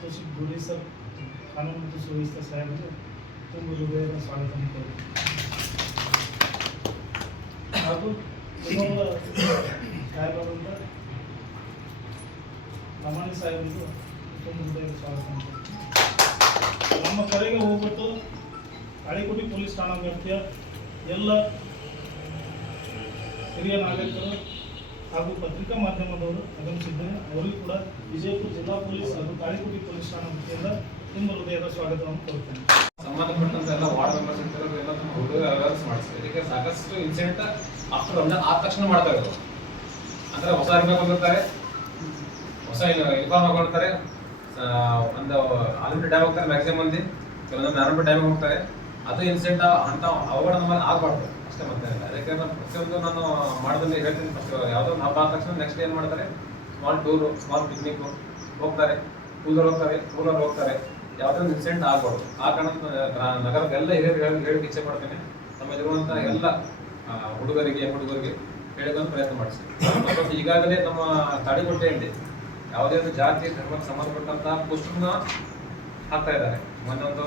ಮತ್ತು ಸುವ್ಯವಸ್ಥೆ ಸಾಹೇಬರು ತುಂಬ ಹೃದಯದ ಸ್ವಾಗತ ಹಾಗೂ ಇನ್ನೊಬ್ಬ ಸಾಹೇಬರಾದಂಥ ಸಾಹೇಬರು ಸಾಹೇಬರಿಗೂ ತುಂಬ ಹೃದಯದ ಸ್ವಾಗತ ನಮ್ಮ ಕರೆಗೆ ಹೋಗ್ಬಿಟ್ಟು ತಾಳಿಕೋಟಿ ಪೊಲೀಸ್ ಠಾಣಾ ವ್ಯಾಪ್ತಿಯ ಎಲ್ಲ ಹಿರಿಯ ನಾಗರಿಕರು ಹಾಗೂ ಪತ್ರಿಕಾ ಮಾಧ್ಯಮದವರು ಆಗಮಿಸಿದ್ದಾರೆ. ಅವರಿಗೂ ಕೂಡ ವಿಜಯಪುರ ಜಿಲ್ಲಾ ಪೊಲೀಸ್ ಹಾಗೂ ತಾಳಿಕೋಟಿ ಪೊಲೀಸ್ ಠಾಣಾ ವತಿಯಿಂದ ತುಂಬ ಹೃದಯದ ಸ್ವಾಗತವನ್ನು ಕೋರುತ್ತೇನೆ. ಸಂಬಂಧಪಟ್ಟಂತ ಎಲ್ಲ ವಾರ್ಡ್ ಮೆಂಬರ್ಸ್ ಇರ್ತಾರೆ, ಎಲ್ಲ ನಮ್ಮ ಹುಡುಗ ಅವೇರ್ನೆಸ್ ಮಾಡಿಸ್ತಾರೆ. ಇದಕ್ಕೆ ಸಾಕಷ್ಟು ಇನ್ಸಿಡೆಂಟ್ ಆಫ್ಟರ್ ರಂಜಾನ್ ಆದ ತಕ್ಷಣ ಮಾಡ್ತಾ ಅಂದ್ರೆ ಹೊಸ ಇರ್ಬೇಕು ಬಂದಿರ್ತಾರೆ ಹೊಸ ಇನ್ಫಾರ್ಮ್ ಹಾಕೊಂಡಿರ್ತಾರೆ ಒಂದು ಆಲ್ರೆಡಿ ಡ್ಯಾಮ್ ಹೋಗ್ತಾರೆ ಮ್ಯಾಕ್ಸಿಮಮ್ ಮಂದಿ ಕೆಲವೊಂದು ನಾರ್ಮಲ್ ಟೈಮ್ ಹೋಗ್ತಾರೆ. ಅದು ಇನ್ಸಿಡೆಂಟ್ ಅಂತ ಅವಾಗ ನಮ್ಮಲ್ಲಿ ಆಗಬಾರ್ದು. ಅಷ್ಟೇ ಮತ್ತೆ ಅದಕ್ಕೆ ನಾನು ಪ್ರತಿಯೊಂದು ನಾನು ಮಾಡೋದಲ್ಲಿ ಹೇಳ್ತೀನಿ ಫಸ್ಟ್ ಯಾವುದೋ ನಾವು ಆದ ತಕ್ಷಣ ನೆಕ್ಸ್ಟ್ ಏನು ಮಾಡ್ತಾರೆ? ಸ್ಮಾಲ್ ಟೂರ್ ಸ್ಮಾಲ್ ಪಿಕ್ನಿಕ್ ಹೋಗ್ತಾರೆ. ಕೂಲರ್ ಹೋಗ್ತಾರೆ ಕೂಲರ್ ಹೋಗ್ತಾರೆ. ಯಾವುದೇ ಇನ್ಸಿಡೆಂಟ್ ಆಗಬಾರ್ದು. ಆ ಕಾರಣ ನಗರದಲ್ಲ ನಗರದ ಎಲ್ಲ ಹಿರಿಯರು ಹೇಳಿ ಇಚ್ಛೆ ಇಚ್ಛೆ ನಮ್ಮ ನಮ್ಮಲ್ಲಿರುವಂಥ ಎಲ್ಲ ಹುಡುಗರಿಗೆ ಹುಡುಗರಿಗೆ ಹೇಳಿಕೊಂಡು ಪ್ರಯತ್ನ ಮಾಡಿಸಿ. ಈಗಾಗಲೇ ನಮ್ಮ ತಾಳಿಕೊಟ್ಟೆಯಲ್ಲಿ ಯಾವುದೇ ಒಂದು ಜಾತಿ, ಧರ್ಮಕ್ಕೆ ಸಂಬಂಧಪಟ್ಟಂತಹ ಪುಸ್ತಕನ ಹಾಕ್ತಾ ಇದ್ದಾರೆ. ಮೊನ್ನೊಂದು